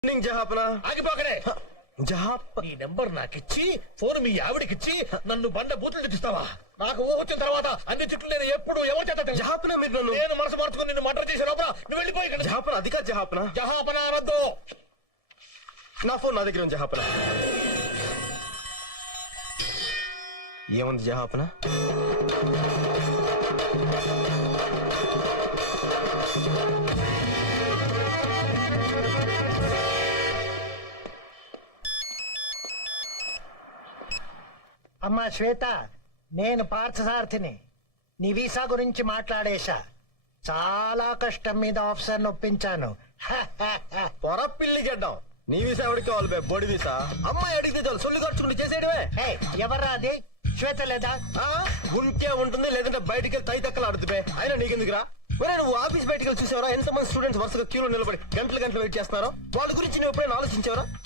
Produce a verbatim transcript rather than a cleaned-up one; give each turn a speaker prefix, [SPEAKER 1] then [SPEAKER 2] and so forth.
[SPEAKER 1] జహాపనా
[SPEAKER 2] ఆగిపోకనే
[SPEAKER 1] జహాప
[SPEAKER 2] నీ number నాకిచ్చి phone మీ ఆవిడకిచ్చి నన్ను బండ బూతులు తెచ్చిస్తావా? నాకు ఊహ వచ్చిన తర్వాత అన్ని చుట్టూ నేను ఎప్పుడు ఎవరు చేత
[SPEAKER 1] జహాపనా మీరు నన్ను
[SPEAKER 2] నేను మనసు మార్చుకుని నిన్ను మర్డర్ చేసే లోపల నువ్వు వెళ్ళిపోయి ఇక్కడ.
[SPEAKER 1] జహాపనా అది కాదు జహాపనా
[SPEAKER 2] జహాపన అనొద్దు.
[SPEAKER 1] నా ఫోన్ నా దగ్గర ఉంది జహాపనా. ఏముంది జహాపనా?
[SPEAKER 3] అమ్మా శ్వేత, నేను పార్థసారథిని. నీ వీసా గురించి మాట్లాడేశా. చాలా కష్టం మీద ఆఫీసర్ ఒప్పించాను.
[SPEAKER 1] పొర పిల్లి గడ్డం నీ వీసా ఎవరికి కావాలి బే? బొడి వీసా అమ్మాయి అడిగితే చాలు సొల్లు ఖర్చుకుంటే చేసేయడమే.
[SPEAKER 3] హే, ఎవర్రా అది? శ్వేత లేదా?
[SPEAKER 1] ఆ, ఉంటే ఉంటుంది లేదంటే బయటికి వెళ్ళి తై తక్కలు ఆడుతుబే. అయినా నీకెందుకురా? ఒరే నువ్వు ఆఫీస్ బయటికి వెళ్ళి చూసావరా ఎంతమంది స్టూడెంట్స్ వరుసగా క్యూలో నిలబడి గంటలు గంటలు వెయిట్ చేస్తున్నారో? వాళ్ళ గురించి నువ్వు ఎప్పుడైనా ఆలోచించావరా?